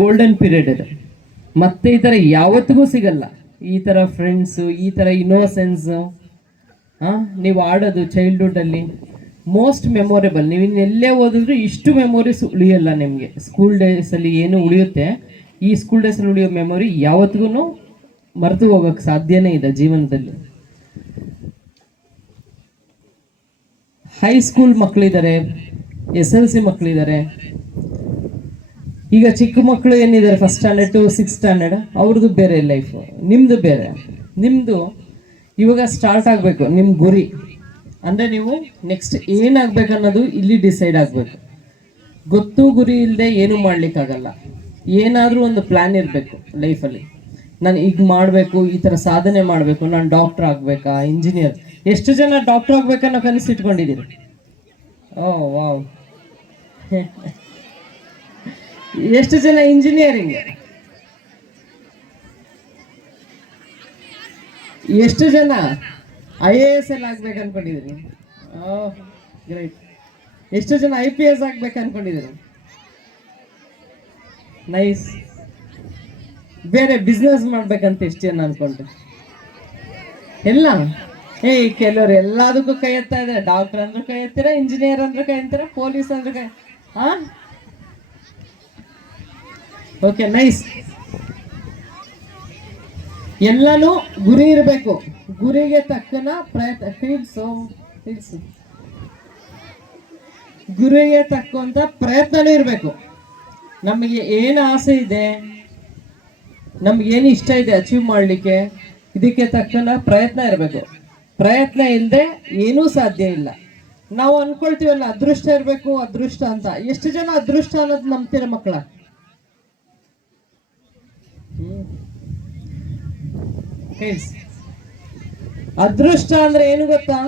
Golden period ಇದೆ. ಮತ್ತೆ ಈ ಥರ ಯಾವತ್ತಿಗೂ ಸಿಗಲ್ಲ. ಈ ಥರ ಫ್ರೆಂಡ್ಸು, ಈ ಥರ ಇನ್ನೋಸೆನ್ಸು, ನೀವು ಆಡೋದು ಚೈಲ್ಡ್ಹುಡ್ಡಲ್ಲಿ ಮೋಸ್ಟ್ ಮೆಮೊರೇಬಲ್. ನೀವು ಇನ್ನೆಲ್ಲೇ ಓದಿದ್ರು ಇಷ್ಟು ಮೆಮೊರೀಸ್ ಉಳಿಯಲ್ಲ ನಿಮಗೆ. ಸ್ಕೂಲ್ ಡೇಸಲ್ಲಿ ಏನು ಉಳಿಯುತ್ತೆ, ಈ ಸ್ಕೂಲ್ ಡೇಸಲ್ಲಿ ಉಳಿಯೋ ಮೆಮೊರಿ ಯಾವತ್ತಿಗೂ ಮರೆತು ಹೋಗೋಕ್ಕೆ ಸಾಧ್ಯನೇ ಇದೆ ಜೀವನದಲ್ಲಿ. ಹೈಸ್ಕೂಲ್ ಮಕ್ಕಳಿದ್ದಾರೆ, SLC ಮಕ್ಕಳಿದ್ದಾರೆ. ಈಗ ಚಿಕ್ಕ ಮಕ್ಕಳು ಏನಿದ್ದಾರೆ, first standard to 6th standard, ಅವ್ರದ್ದು ಬೇರೆ ಲೈಫು, ನಿಮ್ಮದು ಬೇರೆ. ನಿಮ್ಮದು ಇವಾಗ ಸ್ಟಾರ್ಟ್ ಆಗಬೇಕು. ನಿಮ್ಮ ಗುರಿ ಅಂದರೆ ನೀವು ನೆಕ್ಸ್ಟ್ ಏನಾಗಬೇಕು ಅನ್ನೋದು ಇಲ್ಲಿ ಡಿಸೈಡ್ ಆಗಬೇಕು. ಗೊತ್ತು ಗುರಿ ಇಲ್ಲದೆ ಏನು ಮಾಡಲಿಕ್ಕಾಗಲ್ಲ. ಏನಾದರೂ ಒಂದು ಪ್ಲ್ಯಾನ್ ಇರಬೇಕು ಲೈಫಲ್ಲಿ. ನಾನು ಈಗ ಮಾಡಬೇಕು, ಈ ಥರ ಸಾಧನೆ ಮಾಡಬೇಕು, ನಾನು ಡಾಕ್ಟ್ರ್ ಆಗಬೇಕಾ, ಇಂಜಿನಿಯರ್. ಎಷ್ಟು ಜನ ಡಾಕ್ಟ್ರ್ ಆಗಬೇಕನ್ನೋ ಕನಸು ಇಟ್ಕೊಂಡಿದ್ದೀರಿ? ಓ ವಾವ್. ಎಷ್ಟು ಜನ ಇಂಜಿನಿಯರಿಂಗ್? ಎಷ್ಟು ಜನ IAS ಅಲ್ಲಿ ಆಗ್ಬೇಕು ಅನ್ಕೊಂಡಿದ್ದೀರಿ? ಓಹ್ ಗ್ರೇಟ್. ಎಷ್ಟು ಜನ IPS ಆಗ್ಬೇಕು ಅನ್ಕೊಂಡಿದ್ದೀರಿ? ನೈಸ್. ಬೇರೆ ಬಿಸ್ನೆಸ್ ಮಾಡ್ಬೇಕಂತ ಎಷ್ಟು ಜನ ಅನ್ಕೊಂಡ್ರೆ? ಎಲ್ಲ ಕೆಲವರು ಎಲ್ಲದಕ್ಕೂ ಕೈ ಎತ್ತಾ ಇದ್ದಾರೆ. ಡಾಕ್ಟರ್ ಅಂದ್ರೂ ಕೈ ಎತ್ತೀರಾ, ಇಂಜಿನಿಯರ್ ಅಂದ್ರೂ ಕೈ ಎತ್ತೀರಾ, ಪೊಲೀಸ್ ಅಂದ್ರೂ ಕೈ. Okay, nice. ಎಲ್ಲನೂ ಗುರಿ ಇರಬೇಕು. ಗುರಿಗೆ ತಕ್ಕನ ಪ್ರಯತ್ನ, ಗುರಿಗೆ ತಕ್ಕಂತ ಪ್ರಯತ್ನನೂ ಇರಬೇಕು. ನಮಗೆ ಏನು ಆಸೆ ಇದೆ, ನಮ್ಗೇನು ಇಷ್ಟ ಇದೆ ಅಚೀವ್ ಮಾಡಲಿಕ್ಕೆ, ಇದಕ್ಕೆ ತಕ್ಕನ ಪ್ರಯತ್ನ ಇರಬೇಕು. ಪ್ರಯತ್ನ ಇಲ್ಲದೆ ಏನೂ ಸಾಧ್ಯ ಇಲ್ಲ. ನಾವು ಅನ್ಕೊಳ್ತೀವಲ್ಲ ಅದೃಷ್ಟ ಇರಬೇಕು, ಅದೃಷ್ಟ ಅಂತ. ಎಷ್ಟು ಜನ ಅದೃಷ್ಟ ಅನ್ನೋದು ನಂಬ್ತೀರ ಮಕ್ಕಳ? ಅದೃಷ್ಟ ಅಂದ್ರೆ ಏನು ಗೊತ್ತಾ?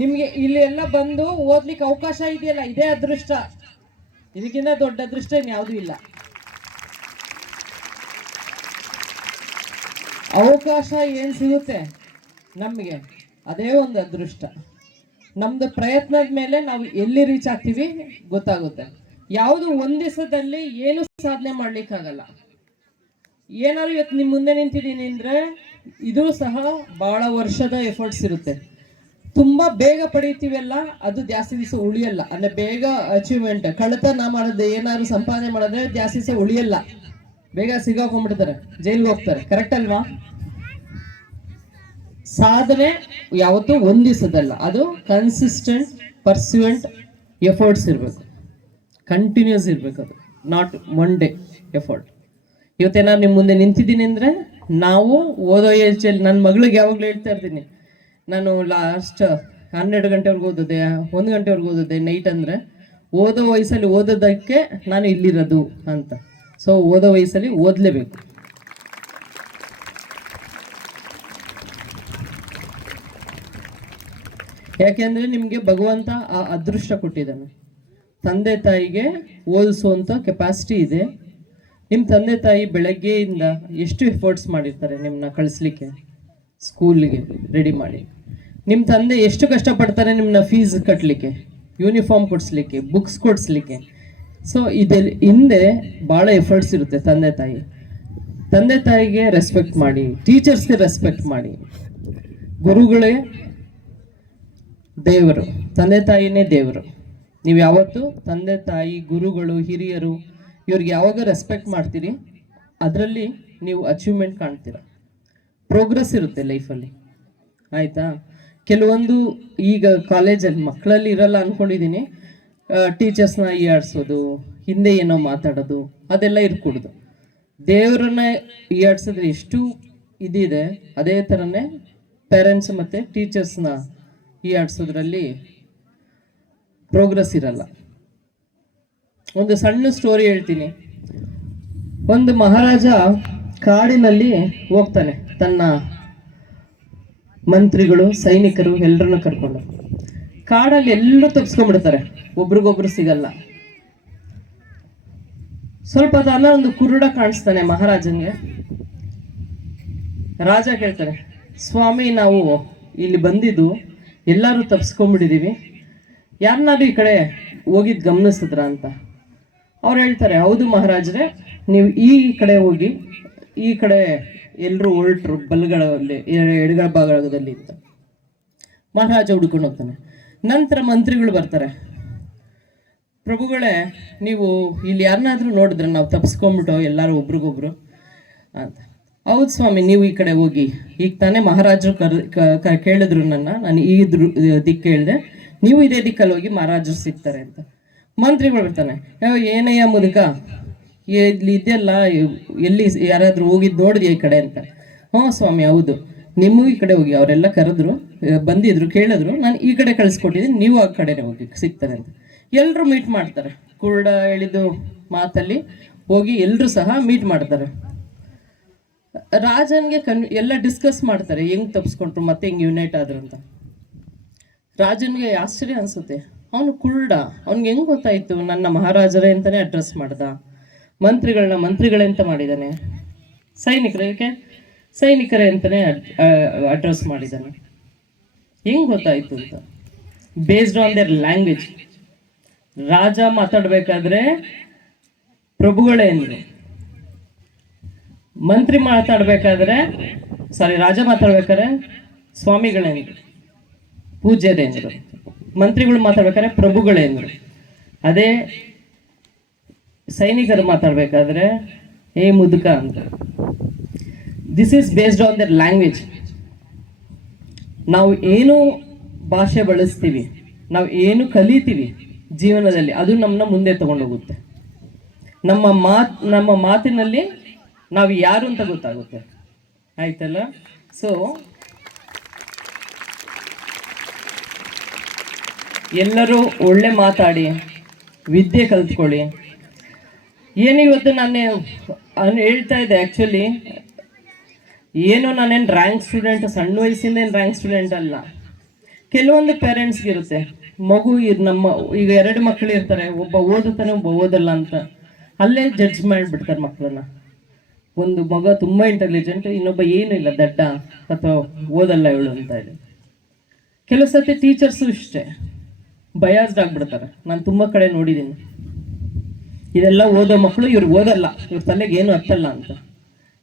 ನಿಮ್ಗೆ ಇಲ್ಲಿ ಎಲ್ಲ ಬಂದು ಓದ್ಲಿಕ್ಕೆ ಅವಕಾಶ ಇದೆಯಲ್ಲ, ಇದೇ ಅದೃಷ್ಟ. ಇದಕ್ಕಿಂತ ದೊಡ್ಡ ಅದೃಷ್ಟ ಇನ್ಯಾವುದೂ ಇಲ್ಲ. ಅವಕಾಶ ಏನ್ ಸಿಗುತ್ತೆ ನಮಗೆ, ಅದೇ ಒಂದು ಅದೃಷ್ಟ. ನಮ್ದು ಪ್ರಯತ್ನದ ಮೇಲೆ ನಾವು ಎಲ್ಲಿ ರೀಚ್ ಆಗ್ತೀವಿ ಗೊತ್ತಾಗುತ್ತೆ. ಯಾವುದು ಒಂದ್ ದಿವಸದಲ್ಲಿ ಏನು ಸಾಧನೆ ಮಾಡ್ಲಿಕ್ಕಾಗಲ್ಲ. ಏನಾದ್ರು ಇವತ್ತು ನಿಮ್ ಮುಂದೆ ನಿಂತಿದ್ದೀನಿ ಅಂದ್ರೆ ಇದು ಸಹ ಬಹಳ ವರ್ಷದ ಎಫರ್ಟ್ಸ್ ಇರುತ್ತೆ. ತುಂಬಾ ಬೇಗ ಪಡೀತೀವಲ್ಲ, ಅದು ಜಾಸ್ತಿ ದಿವಸ ಉಳಿಯಲ್ಲ. ಅಂದ್ರೆ ಬೇಗ ಅಚೀವ್ಮೆಂಟ್, ಕಳ್ತನ ಮಾಡೋದು, ಏನಾದ್ರು ಸಂಪಾದನೆ ಮಾಡಿದ್ರೆ ಜಾಸ್ತಿ ದಿವಸ ಉಳಿಯಲ್ಲ. ಬೇಗ ಸಿಗಾಕೊಂಡ್ಬಿಡ್ತಾರೆ, ಜೈಲ್ಗೆ ಹೋಗ್ತಾರೆ. ಕರೆಕ್ಟ್ ಅಲ್ವಾ? ಸಾಧನೆ ಯಾವತ್ತೂ ಒಂದ್ ದಿವಸದಲ್ಲ, ಅದು ಕನ್ಸಿಸ್ಟೆಂಟ್ ಪರ್ಸ್ಯೂಯೆಂಟ್ ಎಫರ್ಟ್ಸ್ ಇರಬೇಕು, ಕಂಟಿನ್ಯೂಸ್ ಇರಬೇಕು. ಅದು ನಾಟ್ ಒನ್ ಡೇ ಎಫರ್ಟ್. ಇವತ್ತೇನಾದ್ರು ನಿಮ್ಮ ಮುಂದೆ ನಿಂತಿದ್ದೀನಿ ಅಂದರೆ ನಾವು ಓದೋ ಏಜಲ್ಲಿ, ನನ್ನ ಮಗಳಿಗೆ ಯಾವಾಗಲೂ ಹೇಳ್ತಾ ಇರ್ತೀನಿ, ನಾನು ಲಾಸ್ಟ್ 12 ಗಂಟೆವರೆಗೂ ಓದಿದೆ, 1 ಗಂಟೆವರೆಗೂ ಓದಿದೆ ನೈಟ್. ಅಂದರೆ ಓದೋ ವಯಸ್ಸಲ್ಲಿ ಓದೋದಕ್ಕೆ ನಾನು ಇಲ್ಲಿರೋದು ಅಂತ. ಸೊ ಓದೋ ವಯಸ್ಸಲ್ಲಿ ಓದಲೇಬೇಕು. ಯಾಕೆಂದರೆ ನಿಮಗೆ ಭಗವಂತ ಆ ಅದೃಷ್ಟ ಕೊಟ್ಟಿದ್ದಾನೆ. ತಂದೆ ತಾಯಿಗೆ ಓದಿಸುವಂಥ ಕೆಪಾಸಿಟಿ ಇದೆ. ನಿಮ್ಮ ತಂದೆ ತಾಯಿ ಬೆಳಗ್ಗೆಯಿಂದ ಎಷ್ಟು ಎಫರ್ಟ್ಸ್ ಮಾಡಿರ್ತಾರೆ ನಿಮ್ಮನ್ನ ಕಳಿಸ್ಲಿಕ್ಕೆ, ಸ್ಕೂಲಿಗೆ ರೆಡಿ ಮಾಡಿ. ನಿಮ್ಮ ತಂದೆ ಎಷ್ಟು ಕಷ್ಟಪಡ್ತಾರೆ ನಿಮ್ಮನ್ನ ಫೀಸ್ ಕಟ್ಟಲಿಕ್ಕೆ, ಯೂನಿಫಾರ್ಮ್ ಕೊಡಿಸ್ಲಿಕ್ಕೆ, ಬುಕ್ಸ್ ಕೊಡಿಸ್ಲಿಕ್ಕೆ. ಸೊ ಇದೆಲ್ಲ ಹಿಂದೆ ಭಾಳ ಎಫರ್ಟ್ಸ್ ಇರುತ್ತೆ. ತಂದೆ ತಾಯಿಗೆ ರೆಸ್ಪೆಕ್ಟ್ ಮಾಡಿ, ಟೀಚರ್ಸ್ಗೆ ರೆಸ್ಪೆಕ್ಟ್ ಮಾಡಿ. ಗುರುಗಳೇ ದೇವರು, ತಂದೆ ತಾಯಿನೇ ದೇವರು. ನೀವು ಯಾವತ್ತು ತಂದೆ ತಾಯಿ, ಗುರುಗಳು, ಹಿರಿಯರು, ಇವ್ರಿಗೆ ಯಾವಾಗ ರೆಸ್ಪೆಕ್ಟ್ ಮಾಡ್ತೀರಿ, ಅದರಲ್ಲಿ ನೀವು ಅಚೀವ್ಮೆಂಟ್ ಕಾಣ್ತೀರ, ಪ್ರೋಗ್ರೆಸ್ ಇರುತ್ತೆ ಲೈಫಲ್ಲಿ. ಆಯಿತಾ? ಕೆಲವೊಂದು ಈಗ ಕಾಲೇಜಲ್ಲಿ ಮಕ್ಕಳಲ್ಲಿ ಇರಲ್ಲ ಅಂದ್ಕೊಂಡಿದ್ದೀನಿ. ಟೀಚರ್ಸ್ನ ಈಯಾಡ್ಸೋದು, ಹಿಂದೆ ಏನೋ ಮಾತಾಡೋದು, ಅದೆಲ್ಲ ಇರ್ಕೂಡ್ದು. ದೇವರನ್ನ ಈಯಾಡ್ಸಿದ್ರೆ ಎಷ್ಟು ಇದಿದೆ, ಅದೇ ಥರನೇ ಪೇರೆಂಟ್ಸ್ ಮತ್ತು ಟೀಚರ್ಸ್ನ ಈಯಾಡ್ಸೋದ್ರಲ್ಲಿ ಪ್ರೋಗ್ರೆಸ್ ಇರಲ್ಲ. ಒಂದು ಸಣ್ಣ ಸ್ಟೋರಿ ಹೇಳ್ತೀನಿ. ಒಂದು ಮಹಾರಾಜ ಕಾಡಿನಲ್ಲಿ ಹೋಗ್ತಾನೆ, ತನ್ನ ಮಂತ್ರಿಗಳು, ಸೈನಿಕರು ಎಲ್ಲರನ್ನು ಕರ್ಕೊಂಡು. ಕಾಡಲ್ಲಿ ಎಲ್ಲರೂ ತಪ್ಪಿಸ್ಕೊಂಡ್ಬಿಡ್ತಾರೆ, ಒಬ್ರಿಗೊಬ್ರು ಸಿಗಲ್ಲ. ಸ್ವಲ್ಪ ಅದಾದ ಒಂದು ಕುರುಡ ಕಾಣಿಸ್ತಾನೆ ಮಹಾರಾಜನ್ಗೆ. ರಾಜ ಕೇಳ್ತಾರೆ, ಸ್ವಾಮಿ, ನಾವು ಇಲ್ಲಿ ಬಂದಿದ್ದು ಎಲ್ಲರೂ ತಪ್ಪಿಸ್ಕೊಂಡ್ಬಿಟ್ಟಿದ್ದೀವಿ, ಯಾರನ್ನಾರು ಈ ಕಡೆ ಹೋಗಿದ್ದು ಗಮನಿಸಿದ್ರ ಅಂತ. ಅವ್ರು ಹೇಳ್ತಾರೆ, ಹೌದು ಮಹಾರಾಜರೇ, ನೀವು ಈ ಕಡೆ ಹೋಗಿ, ಈ ಕಡೆ ಎಲ್ಲರೂ ಹೊರಟ್ರು ಬಲ್ಗಳಲ್ಲಿ ಎಡಗಳ ಭಾಗದಲ್ಲಿ ಅಂತ. ಮಹಾರಾಜ ಹುಡ್ಕೊಂಡು ಹೋಗ್ತಾನೆ. ನಂತರ ಮಂತ್ರಿಗಳು ಬರ್ತಾರೆ, ಪ್ರಭುಗಳೇ ನೀವು ಇಲ್ಲಿ ಯಾರನ್ನಾದ್ರೂ ನೋಡಿದ್ರೆ ನಾವು ತಪ್ಪಿಸ್ಕೊಂಡ್ಬಿಟ್ಟು ಎಲ್ಲರೂ ಒಬ್ರಿಗೊಬ್ರು ಅಂತ. ಹೌದು ಸ್ವಾಮಿ, ನೀವು ಈ ಕಡೆ ಹೋಗಿ, ಈಗ ತಾನೇ ಮಹಾರಾಜರು ಕೇಳಿದ್ರು ನಾನು ಈ ದಿಕ್ಕು ಕೇಳಿದೆ, ನೀವು ಇದೇ ದಿಕ್ಕಲ್ಲಿ ಹೋಗಿ ಮಹಾರಾಜರು ಸಿಗ್ತಾರೆ ಅಂತ. ಮಂತ್ರಿಗಳು ಬರ್ತಾನೆ, ಏನಯ್ಯ ಮುದುಕ, ಇಲ್ಲಿ ಇದೆಯಲ್ಲ, ಎಲ್ಲಿ ಯಾರಾದ್ರೂ ಹೋಗಿದ್ದು ನೋಡಿದ್ಯಾ ಈ ಕಡೆ ಅಂತ. ಹ್ಞೂ ಸ್ವಾಮಿ ಹೌದು, ನಿಮಗೂ ಈ ಕಡೆ ಹೋಗಿ, ಅವರೆಲ್ಲ ಕರೆದ್ರು, ಬಂದಿದ್ರು, ಕೇಳಿದ್ರು, ನಾನು ಈ ಕಡೆ ಕಳಿಸ್ಕೊಟ್ಟಿದ್ದೀನಿ, ನೀವು ಆ ಕಡೆನೇ ಹೋಗಿ ಸಿಗ್ತಾರೆ ಅಂತ. ಎಲ್ಲರೂ ಮೀಟ್ ಮಾಡ್ತಾರೆ, ಕುರುಡ ಹೇಳಿದ್ದು ಮಾತಲ್ಲಿ ಹೋಗಿ ಎಲ್ಲರೂ ಸಹ ಮೀಟ್ ಮಾಡ್ತಾರೆ. ರಾಜನ್ಗೆ ಎಲ್ಲ ಡಿಸ್ಕಸ್ ಮಾಡ್ತಾರೆ, ಹೆಂಗ್ ತಪ್ಪಿಸ್ಕೊಂಡ್ರು ಮತ್ತೆ ಹೆಂಗ್ ಯುನೈಟ್ ಆದ್ರು ಅಂತ. ರಾಜನ್ಗೆ ಆಶ್ಚರ್ಯ ಅನ್ಸುತ್ತೆ, ಅವನು ಕುರುಡ, ಅವ್ನಿಗೆ ಹೆಂಗ್ ಗೊತ್ತಾಯ್ತು ನನ್ನ ಮಹಾರಾಜರೇ ಅಂತಾನೆ ಅಡ್ರೆಸ್ ಮಾಡ್ದ, ಮಂತ್ರಿಗಳನ್ನ ಮಂತ್ರಿಗಳೇ ಅಂತ ಮಾಡಿದ್ದಾನೆ, ಸೈನಿಕರೇ ಅಂತಾನೆ ಅಡ್ರೆಸ್ ಮಾಡಿದ್ದಾನೆ, ಹೆಂಗ್ ಗೊತ್ತಾಯ್ತು ಅಂತ. Based on their language. ರಾಜ ಮಾತಾಡ್ಬೇಕಾದ್ರೆ ಪ್ರಭುಗಳೇ ಅಂದ್ರು, ಮಂತ್ರಿ ಮಾತಾಡ್ಬೇಕಾದ್ರೆ ರಾಜ ಮಾತಾಡ್ಬೇಕಾದ್ರೆ ಸ್ವಾಮಿಗಳೇ ಅಂದ್ರು, ಪೂಜ್ಯರೇ ಅಂದ್ರು, ಮಂತ್ರಿಗಳು ಮಾತಾಡ್ಬೇಕಾದ್ರೆ ಪ್ರಭುಗಳೇ ಅಂದ್ರು. ಅದೇ ಸೈನಿಕರು ಮಾತಾಡ್ಬೇಕಾದ್ರೆ ಏ ಮುದುಕ ಅಂದ್ರು. This is based on their language. ನಾವು ಏನು ಭಾಷೆ ಬಳಸ್ತೀವಿ, ನಾವು ಏನು ಕಲಿತೀವಿ ಜೀವನದಲ್ಲಿ, ಅದು ನಮ್ಮನ್ನ ಮುಂದೆ ತಗೊಂಡೋಗುತ್ತೆ. ನಮ್ಮ ಮಾತಿನಲ್ಲಿ ನಾವು ಯಾರು ಅಂತ ಗೊತ್ತಾಗುತ್ತೆ, ಆಯ್ತಲ್ಲ. ಸೊ ಎಲ್ಲರೂ ಒಳ್ಳೆ ಮಾತಾಡಿ, ವಿದ್ಯೆ ಕಲ್ತ್ಕೊಳ್ಳಿ. ಏನಿವತ್ತು ನಾನು ಹೇಳ್ತಾ ಇದ್ದೆ, ಆ್ಯಕ್ಚುಲಿ ಏನು ನಾನೇನು ರ್ಯಾಂಕ್ ಸ್ಟೂಡೆಂಟ್, ಸಣ್ಣ ವಯಸ್ಸಿಂದ ಏನು ರ್ಯಾಂಕ್ ಸ್ಟೂಡೆಂಟ್ ಅಲ್ಲ. ಕೆಲವೊಂದು ಪೇರೆಂಟ್ಸ್ಗಿರುತ್ತೆ, ಮಗು ಈಗ 2 ಮಕ್ಕಳು ಇರ್ತಾರೆ, ಒಬ್ಬ ಓದುತ್ತಾನೆ ಒಬ್ಬ ಓದಲ್ಲ ಅಂತ, ಅಲ್ಲೇ ಜಡ್ಜ್ ಮಾಡಿಬಿಡ್ತಾರೆ ಮಕ್ಕಳನ್ನ. ಒಂದು ಮಗ ತುಂಬ ಇಂಟೆಲಿಜೆಂಟ್, ಇನ್ನೊಬ್ಬ ಏನೂ ಇಲ್ಲ, ದಡ್ಡ ಅಥವಾ ಓದಲ್ಲ ಇವಳು ಅಂತ ಹೇಳಿ. ಕೆಲವು ಸತಿ ಟೀಚರ್ಸು ಇಷ್ಟೇ ಬಯಾಸ್ಡ್ ಆಗ್ಬಿಡ್ತಾರೆ. ನಾನು ತುಂಬ ಕಡೆ ನೋಡಿದ್ದೀನಿ, ಇದೆಲ್ಲ ಓದೋ ಮಕ್ಕಳು, ಇವ್ರು ಓದಲ್ಲ, ಇವ್ರ ತಲೆಗೆ ಏನು ಹತ್ತಲ್ಲ ಅಂತ.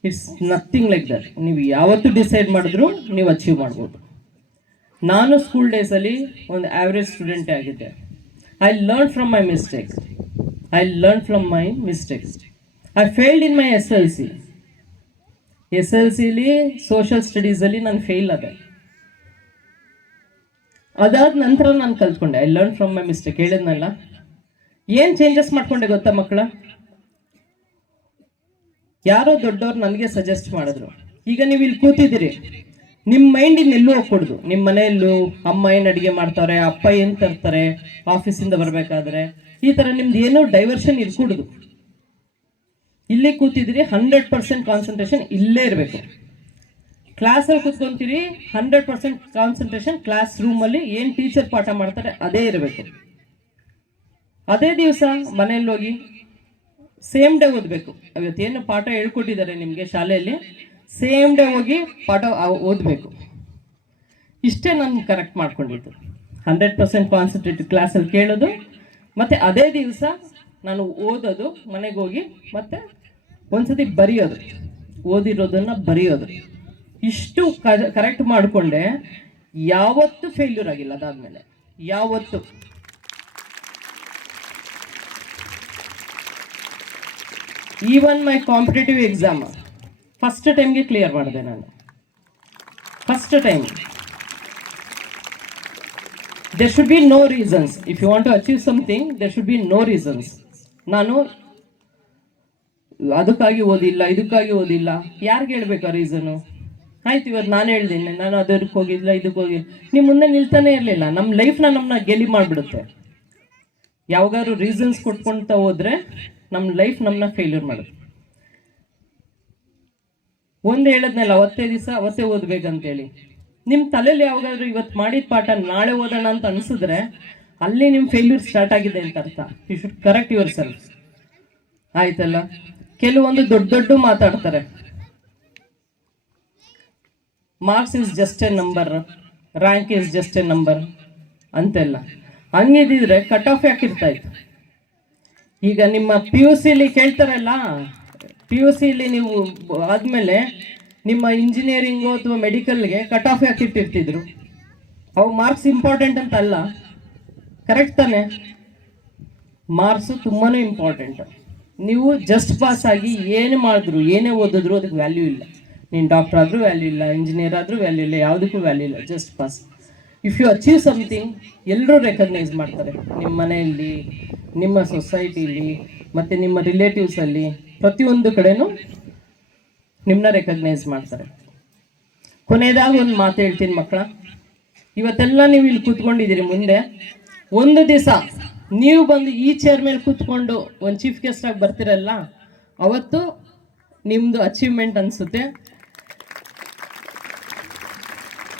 It's nothing like that. ನೀವು ಯಾವತ್ತೂ ಡಿಸೈಡ್ ಮಾಡಿದ್ರು ನೀವು ಅಚೀವ್ ಮಾಡ್ಬೋದು. ನಾನು ಸ್ಕೂಲ್ ಡೇಸಲ್ಲಿ ಒಂದು ಆವ್ರೇಜ್ ಸ್ಟೂಡೆಂಟೇ ಆಗಿದ್ದೆ. I learn from my mistakes. I failed in my SLCಲಿ ಸೋಷಿಯಲ್ ಸ್ಟಡೀಸಲ್ಲಿ ನಾನು ಫೇಲ್ ಆದೆ. ಅದಾದ ನಂತರ ನಾನು ಕಲ್ತ್ಕೊಂಡೆ, I learn from my mistake. ಹೇಳಿದ್ನಲ್ಲ, ಏನು ಚೇಂಜಸ್ ಮಾಡ್ಕೊಂಡೆ ಗೊತ್ತಾ ಮಕ್ಕಳ? ಯಾರೋ ದೊಡ್ಡವ್ರು ನನಗೆ ಸಜೆಸ್ಟ್ ಮಾಡಿದ್ರು, ಈಗ ನೀವು ಇಲ್ಲಿ ಕೂತಿದ್ದೀರಿ, ನಿಮ್ಮ ಮೈಂಡ್ ಇನ್ನೆಲ್ಲೂ ಹೋಗ್ಕೊಡ್ದು. ನಿಮ್ಮ ಮನೆಯಲ್ಲೂ ಅಮ್ಮ ಏನು ಅಡುಗೆ ಮಾಡ್ತಾರೆ, ಅಪ್ಪ ಏನು ತರ್ತಾರೆ ಆಫೀಸಿಂದ ಬರಬೇಕಾದ್ರೆ, ಈ ಥರ ನಿಮ್ದು ಏನೋ ಡೈವರ್ಷನ್ ಇರ್ಕೂಡ್ದು. ಇಲ್ಲೇ ಕೂತಿದ್ದೀರಿ, 100% ಕಾನ್ಸಂಟ್ರೇಷನ್ ಇಲ್ಲೇ ಇರಬೇಕು. ಕ್ಲಾಸಲ್ಲಿ ಕೂತ್ಕೊಂತೀರಿ, 100% ಕಾನ್ಸಂಟ್ರೇಷನ್ ಕ್ಲಾಸ್ ರೂಮಲ್ಲಿ ಏನು ಟೀಚರ್ ಪಾಠ ಮಾಡ್ತಾರೆ ಅದೇ ಇರಬೇಕು. ಅದೇ ದಿವಸ ಮನೆಯಲ್ಲಿ ಹೋಗಿ ಸೇಮ್ ಡೇ ಓದಬೇಕು. ಇವತ್ತೇನು ಪಾಠ ಹೇಳ್ಕೊಟ್ಟಿದ್ದಾರೆ ನಿಮಗೆ ಶಾಲೆಯಲ್ಲಿ, ಸೇಮ್ ಡೇ ಹೋಗಿ ಪಾಠ ಓದಬೇಕು. ಇಷ್ಟೇ ನಾನು ಕರೆಕ್ಟ್ ಮಾಡ್ಕೊಂಡಿದ್ದು. 100% ಕಾನ್ಸಂಟ್ರೇಟ್ ಕ್ಲಾಸಲ್ಲಿ ಕೇಳೋದು, ಮತ್ತು ಅದೇ ದಿವಸ ನಾನು ಓದೋದು, ಮನೆಗೆ ಹೋಗಿ ಮತ್ತೆ ಒಂದ್ಸತಿ ಬರೆಯೋದು, ಓದಿರೋದನ್ನು ಬರೆಯೋದು. ಇಷ್ಟು ಕರೆಕ್ಟ್ ಮಾಡಿಕೊಂಡೆ, ಯಾವತ್ತೂ ಫೇಲ್ಯೂರ್ ಆಗಿಲ್ಲ. ಅದಾದಮೇಲೆ ಯಾವತ್ತು even my competitive exam first ಟೈಮ್ಗೆ ಕ್ಲಿಯರ್ ಮಾಡಿದೆ ನಾನು. First time. There should be no reasons. If you want to achieve something, there should be no reasons. ನಾನು ಅದಕ್ಕಾಗಿ ಓದಿಲ್ಲ, ಇದಕ್ಕಾಗಿ ಓದಿಲ್ಲ, ಯಾರಿಗೆ ಹೇಳ್ಬೇಕು ಆ ರೀಸನು? ಆಯ್ತು, ಇವತ್ತು ನಾನು ಹೇಳ್ತೀನಿ, ನಾನು ಅದಕ್ಕೆ ಹೋಗಿಲ್ಲ, ಇದಕ್ಕೆ ಹೋಗಿಲ್ಲ, ನೀವು ಮುಂದೆ ನಿಲ್ತಾನೆ ಇರಲಿಲ್ಲ. ನಮ್ಮ ಲೈಫ್ನ ನಮ್ಮನ್ನ ಗೆಲಿ ಮಾಡಿಬಿಡುತ್ತೆ. ಯಾವಾಗಾದ್ರು ರೀಸನ್ಸ್ ಕೊಟ್ಕೊಳ್ತಾ ಹೋದ್ರೆ ನಮ್ಮ ಲೈಫ್ ನಮ್ಮನ್ನ ಫೇಲ್ಯೂರ್ ಮಾಡುತ್ತೆ. ಒಂದು ಹೇಳದ್ನಲ್ಲ, ಅವತ್ತೇ ದಿವಸ ಅವತ್ತೇ ಓದ್ಬೇಕಂತೇಳಿ. ನಿಮ್ಮ ತಲೆಯಲ್ಲಿ ಯಾವಾಗಾದ್ರೂ ಇವತ್ತು ಮಾಡಿದ ಪಾಠ ನಾಳೆ ಓದೋಣ ಅಂತ ಅನಿಸಿದ್ರೆ ಅಲ್ಲಿ ನಿಮ್ಮ ಫೇಲ್ಯೂರ್ ಸ್ಟಾರ್ಟ್ ಆಗಿದೆ ಅಂತ ಅರ್ಥ. You should correct yourself. ಆಯ್ತಲ್ಲ. ಕೆಲವೊಂದು ದೊಡ್ಡ ಮಾತಾಡ್ತಾರೆ, marks is just a number, rank is just a number ಅಂತೆಲ್ಲ. ಹಂಗಿದ್ರೆ ಕಟ್ ಆಫ್ ಯಾಕಿರ್ತಾ ಇತ್ತು? ಈಗ ನಿಮ್ಮ PUCಲಿ ಕೇಳ್ತಾರಲ್ಲ, PUCಲಿ ನೀವು ಆದಮೇಲೆ ನಿಮ್ಮ ಇಂಜಿನಿಯರಿಂಗು ಅಥವಾ ಮೆಡಿಕಲ್ಗೆ ಕಟ್ ಆಫ್ ಯಾಕೆ ಇಟ್ಟಿರ್ತಿದ್ರು? ಅವು ಮಾರ್ಕ್ಸ್ ಇಂಪಾರ್ಟೆಂಟ್ ಅಂತ ಅಲ್ಲ, ಕರೆಕ್ಟ್ ತಾನೆ? ಮಾರ್ಕ್ಸು ತುಂಬಾ ಇಂಪಾರ್ಟೆಂಟ್. ನೀವು ಜಸ್ಟ್ ಪಾಸ್ ಆಗಿ ಏನು ಮಾಡಿದ್ರು, ಏನೇ ಓದಿದ್ರು ಅದಕ್ಕೆ ವ್ಯಾಲ್ಯೂ ಇಲ್ಲ. ನೀನು ಡಾಕ್ಟರ್ ಆದರೂ ವ್ಯಾಲ್ಯೂ ಇಲ್ಲ, ಇಂಜಿನಿಯರ್ ಆದರೂ ವ್ಯಾಲ್ಯೂ ಇಲ್ಲ, ಯಾವುದಕ್ಕೂ ವ್ಯಾಲ್ಯೂ ಇಲ್ಲ. Just pass. If you achieve something ಎಲ್ಲರೂ ರೆಕಗ್ನೈಸ್ ಮಾಡ್ತಾರೆ. ನಿಮ್ಮ ಮನೆಯಲ್ಲಿ, ನಿಮ್ಮ ಸೊಸೈಟಿಲಿ, ಮತ್ತು ನಿಮ್ಮ ರಿಲೇಟಿವ್ಸಲ್ಲಿ, ಪ್ರತಿಯೊಂದು ಕಡೆನೂ ನಿಮ್ಮನ್ನ ರೆಕಗ್ನೈಸ್ ಮಾಡ್ತಾರೆ. ಕೊನೆಯದಾಗಿ ಒಂದು ಮಾತು ಹೇಳ್ತೀನಿ ಮಕ್ಕಳ, ಇವತ್ತೆಲ್ಲ ನೀವು ಇಲ್ಲಿ ಕೂತ್ಕೊಂಡಿದ್ದೀರಿ. ಮುಂದೆ ಒಂದು ದಿವಸ ನೀವು ಬಂದು ಈ ಚೇರ್ ಮೇಲೆ ಕೂತ್ಕೊಂಡು ಒಂದು ಚೀಫ್ ಗೆಸ್ಟ್ ಆಗಿ ಬರ್ತಿರಲ್ಲ, ಅವತ್ತು ನಿಮ್ಮದು ಅಚೀವ್ಮೆಂಟ್ ಅನಿಸುತ್ತೆ.